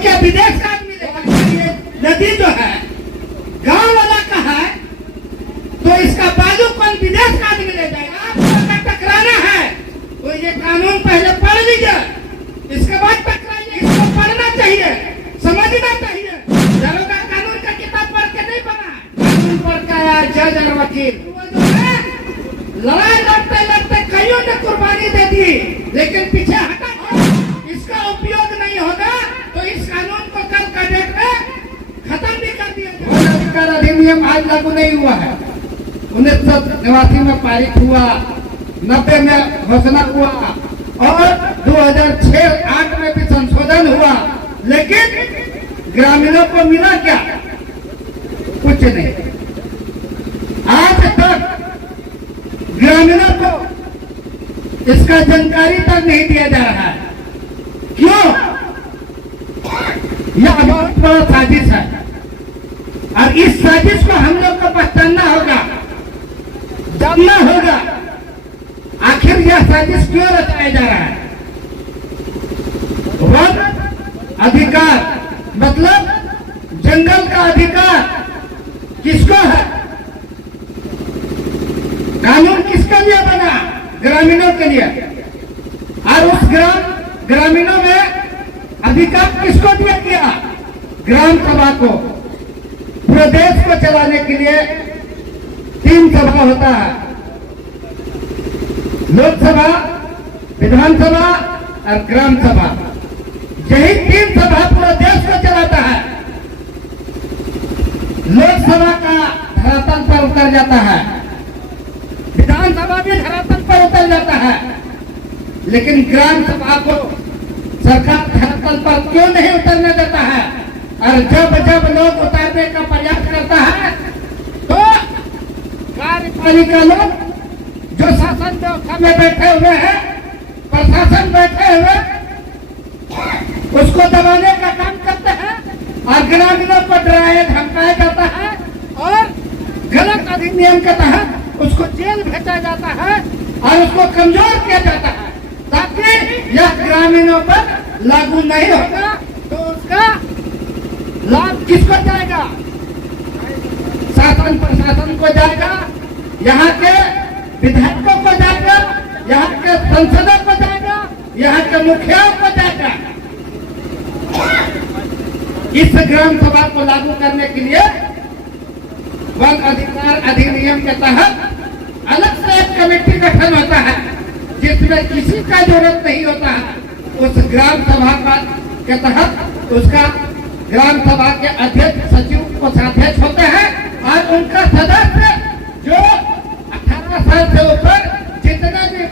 क्या विदेश का आदमी लेगा? ये नदी जो है गांव वाला का है, तो इसका बालू कौन विदेश का आदमी ले जाएगा? अगर टकराना है तो ये कानून पहले पढ़ लीजिए, इसके बाद टकराइए। इसको पढ़ना चाहिए, समझना चाहिए। दरोगा कानून का किताब पढ़ के नहीं बना है, कानून पढ़ के आया जज और वकील। वो जो है लड़ाई लड़ते लड़ते कईयों ने कुर्बानी दे दी, लेकिन पीछे हटा। इसका उपयोग नहीं होगा तो इस कानून को कल का डेट में खत्म भी कर दिया जाए। अधिकार अधिनियम आज लागू नहीं हुआ है, 1989 में पारित हुआ, 90 में घोषणा हुआ और 2006-08 में भी संशोधन हुआ, लेकिन ग्रामीणों को मिला क्या? कुछ नहीं। आज तक ग्रामीणों को इसका जानकारी तक नहीं दिया जा रहा है। क्यों? यह बहुत बड़ा साजिश है और इस साजिश को हम लोग को पहचानना होगा, जानना होगा आखिर यह साजिश क्यों रचाया जा रहा है। वन अधिकार मतलब जंगल का अधिकार किसको है? कानून किसके लिए बना? ग्रामीणों के लिए। और उस ग्रामीणों में अधिकार किसको दिया गया? ग्राम सभा को। पूरे देश को चलाने के लिए 3 सभा होता है, लोकसभा, विधानसभा और ग्राम सभा। यही 3 सभा पूरे देश को चलाता है। लोकसभा का धरातल पर उतर जाता है, विधानसभा भी धरातल पर उतर जाता है, लेकिन ग्राम सभा को सरकार धरातल पर क्यों नहीं उतरने देता है? और जब जब लोग उतारने का प्रयास करता है तो कार्यपालिका लोग जो शासन व्यवस्था में बैठे हुए हैं, प्रशासन बैठे हुए, उसको दबाने का काम करते हैं और ग्रामीणों को डराया धमकाया जाता है और गलत अधिनियम के तहत उसको जेल भेजा जाता है और उसको कमजोर किया जाता है, ताकि यह ग्रामीणों पर लागू नहीं होगा। तो उसका लाभ किसको जाएगा? शासन प्रशासन को जाएगा, यहाँ के विधायकों को जाएगा, यहाँ के सांसदों को जाएगा, यहाँ के मुखियाओं को जाएगा। इस ग्राम सभा को लागू करने के लिए वन अधिकार अधिनियम के तहत अलग से एक कमेटी गठन होता है, जिसमें किसी का जरूरत नहीं होता है। उस ग्राम सभा के तहत उसका ग्राम सभा के अध्यक्ष, सचिव, कोषाध्यक्ष होते हैं और उनका सदस्य जो 18 साल से ऊपर जितने भी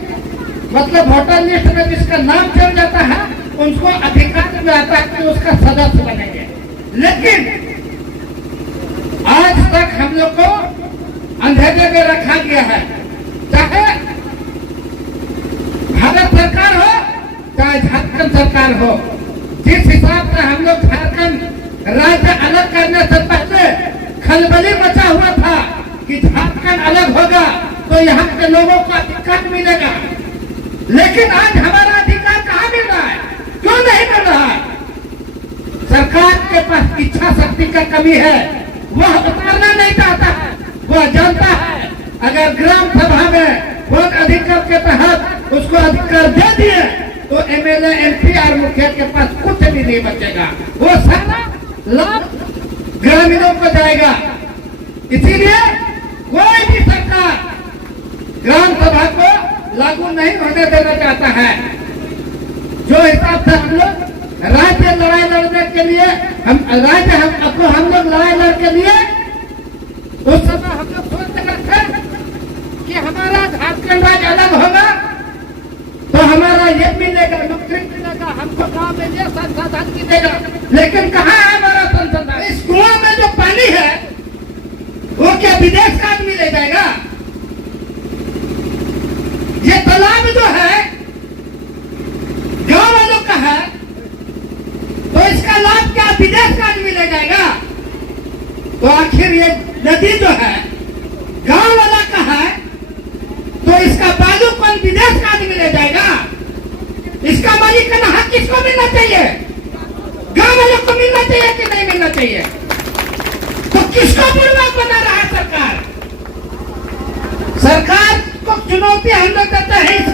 मतलब वोटर लिस्ट में जिसका नाम चल जाता है, उनको अधिकार में आता है कि उसका सदस्य बनेंगे। लेकिन आज तक हम लोग को अंधेरे में रखा गया है, चाहे भारत सरकार हो चाहे झारखंड सरकार हो। जिस हिसाब से हम लोग झारखंड राज्य अलग करने से पहले खलबली मचा हुआ था कि झारखंड अलग होगा तो यहाँ के लोगों को अधिकार मिलेगा, लेकिन आज हमारा अधिकार कहाँ मिल रहा है? क्यों नहीं मिल रहा है? सरकार के पास इच्छा शक्ति का कमी है, वह उतारना नहीं चाहता है। वह जानता है अगर ग्राम सभा में वन अधिकार के तहत उसको अधिकार दे दिए तो एमएलए, एमपी और मुखिया के पास कुछ भी नहीं बचेगा, वो सारा लाभ ग्रामीणों को जाएगा। इसीलिए कोई भी सरकार ग्राम सभा को लागू नहीं होने देना चाहता है। जो हिसाब से हम लोग राज्य लड़ाई लड़ने के लिए हम लोग लड़ाई लड़ के लिए उस समय हम लोग सोचते थे कि हमारा झारखंड राज्य अलग होगा तो हमारा ये मिलेगा, नौकरी मिलेगा, हमको गाँव में ये संसाधन मिलेगा। लेकिन कहाँ है हमारा संसाधन? इस कुआं में जो पानी है वो क्या विदेश का आदमी ले जाएगा? ये तालाब जो है गाँव वालों का है, तो इसका लाभ क्या विदेश का आदमी ले जाएगा? तो आखिर ये नदी जो है गांव वाला का है, तो इसका बालू कौन विदेश का आदमी ले जाएगा? इसका मालिकाना हक किसको मिलना चाहिए? गांव वालों को मिलना चाहिए कि नहीं मिलना चाहिए? तो किसको बुड़बक बना रहा है सरकार? सरकार को चुनौती हम लोग देते हैं इस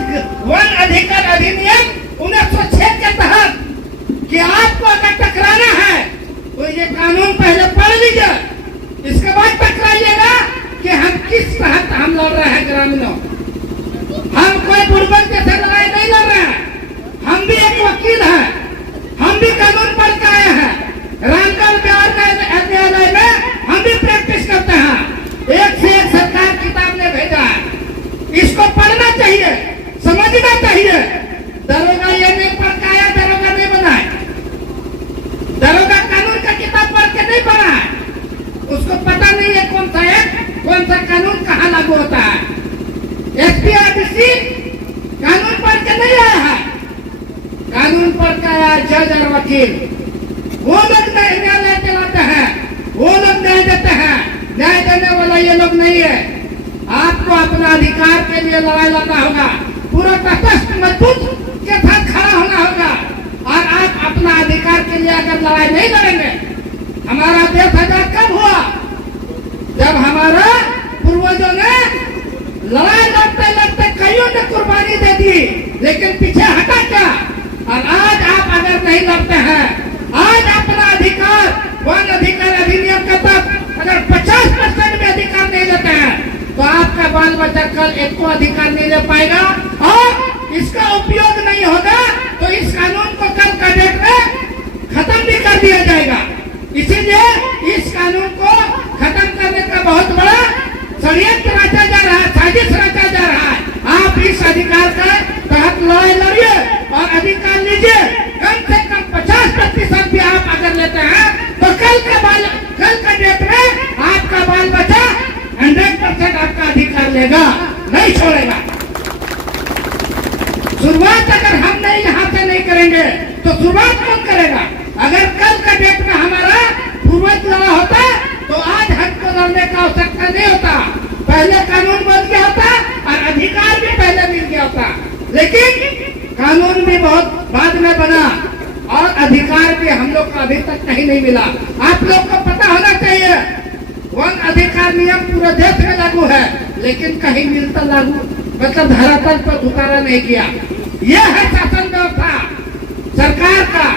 वन अधिकार अधिनियम 1906 के तहत कि आपको अगर टकराना है तो ये कानून पहले पढ़ लीजिए, इसके बाद टकराइएगा कि हम किस तहत हम लड़ रहे हैं। ग्रामीणों, हम कोई बुड़बक जैसे लड़ाई नहीं लड़ रहे हैं, हम भी एक वकील हैं, हम भी कानून पढ़ के आए हैं, रामगढ़ बिहार न्यायालय में हम भी प्रैक्टिस करते हैं। एक से एक सरकार किताब ने भेजा है, इसको पढ़ना चाहिए, समझना चाहिए। दरोगा ये नहीं पढ़ के आया, दरोगा नहीं बना है, दरोगा कानून का किताब पढ़ के नहीं पढ़ा है, उसको पता नहीं है कौन सा कानून कहाँ लागू होता है। एसपीआरडीसी कानून पढ़ के नहीं आया है, कानून पढ़ के आया जज और वकील। वो लोग न्यायालय चलाते हैं, वो लोग न्याय देते हैं, न्याय देने वाला ये लोग नहीं है। आपको अपना अधिकार के लिए लड़ाई लड़ना होगा, पूरा तटस्थ मजबूत के साथ खड़ा होना होगा। और आप अपना अधिकार के लिए अगर लड़ाई नहीं लड़ेंगे, हमारा देश आजाद कब हुआ? जब हमारा पूर्वजों ने लड़ाई लड़ते लड़ते कईयों ने कुर्बानी दे दी, लेकिन पीछे हटा क्या? और आज आप अगर नहीं लड़ते हैं, आज अपना अधिकार वन अधिकार अधिनियम के तहत अगर 50% में अधिकार नहीं लेते हैं, तो आपका बाल बच्चा कल एक को अधिकार नहीं ले पाएगा और इसका उपयोग नहीं होगा, तो इस कानून को कल का डेट में खत्म भी कर दिया जाएगा। इसीलिए इस कानून को खत्म करने का बहुत बड़ा षड्यंत्र रचा जा रहा है, साजिश रचा जा रहा है। आप इस अधिकार का तहत लड़ाई लड़िए और अधिकार लीजिए। कम से कम 50% भी आप अगर लेते हैं, तो कल का डेट में आपका बाल बच्चा 100% आपका अधिकार लेगा, नहीं छोड़ेगा। शुरुआत अगर हम नहीं यहाँ से नहीं करेंगे, तो शुरुआत कौन करेगा? अगर कल का डेट में हमारा पूर्वज लड़ा होता, तो आज हमको लड़ने का आवश्यकता नहीं होता। पहले कानून बन गया होता और अधिकार भी पहले मिल गया होता, लेकिन कानून भी बहुत बाद में बना और अधिकार भी हम लोग को अभी तक कहीं नहीं मिला। आप लोग को पता होना चाहिए, वन अधिकार नियम पूरे देश में लागू है, लेकिन कहीं मिलता लागू मतलब धरातल पर उतारा नहीं किया। यह है शासन व्यवस्था सरकार का।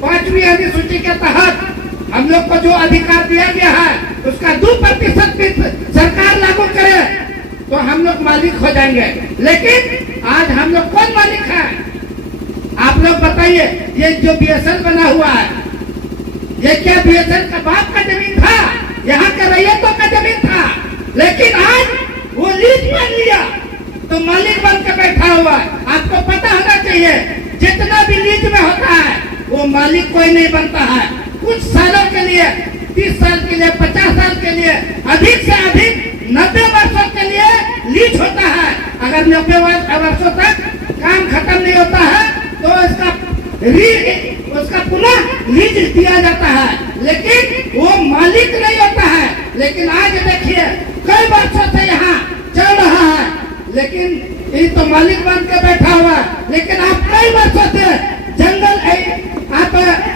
5वीं अनुसूची के तहत हम लोग को जो अधिकार दिया गया है, उसका 2% भी सरकार लागू करे तो हम लोग मालिक हो जाएंगे। लेकिन आज हम लोग कौन मालिक है? आप लोग बताइए। ये जो बीएसएल बना हुआ है, ये क्या बीएसएल का बाप का जमीन था? यहाँ के रैयतों का जमीन था, लेकिन आज वो लीज बन लिया तो मालिक बन के बैठा हुआ है। आपको पता होना चाहिए, जितना भी लीज में होता है वो मालिक कोई नहीं बनता है। कुछ सालों के लिए, 30 साल के लिए, 50 साल के लिए, अधिक से अधिक 90 वर्षों के लिए लीज होता है। अगर 90 वर्षों तक काम खत्म नहीं होता है तो उसका पुनः लीज दिया जाता है, लेकिन वो मालिक नहीं होता है। लेकिन आज देखिए, कई वर्षों से यहाँ चल रहा है, लेकिन ये तो मालिक बन के बैठा हुआ है। लेकिन आप कई वर्षों से जंगल, आप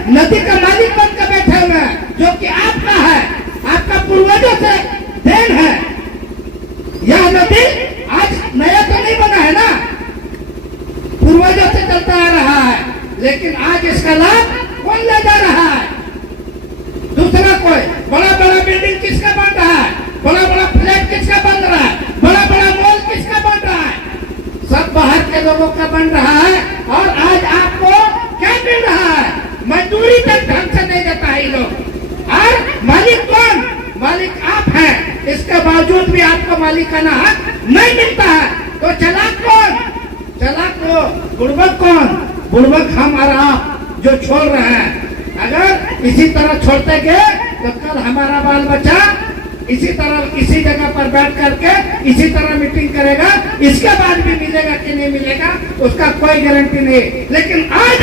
नदी का मालिक बन के बैठे हुए हैं, जो कि आपका है, आपका पूर्वजों से देन है। यह नदी आज नया तो नहीं बना है ना, पूर्वजों से चलता आ रहा है, लेकिन आज इसका लाभ कौन ले जा रहा है? दूसरा कोई। बड़ा बड़ा बिल्डिंग किसका बन रहा है? बड़ा बड़ा फ्लैट किसका बन रहा है? बड़ा बड़ा मॉल किसका बन रहा है? सब बाहर के लोगों का बन रहा है। और आज आपको क्या मिल रहा है? मजदूरी तक ढंग से नहीं देता है ये लोग। और मालिक कौन? मालिक आप हैं, इसके बावजूद भी आपको मालिकाना हक नहीं मिलता है। तो चलाक कौन? चलाक को बुड़बक कौन? बुड़बक हम और आप जो छोड़ रहे हैं। अगर इसी तरह छोड़ते गए तो कल हमारा बाल बच्चा इसी तरह इसी जगह पर बैठ करके इसी तरह मीटिंग करेगा। इसके बाद भी मिलेगा कि नहीं मिलेगा उसका कोई गारंटी नहीं। लेकिन आज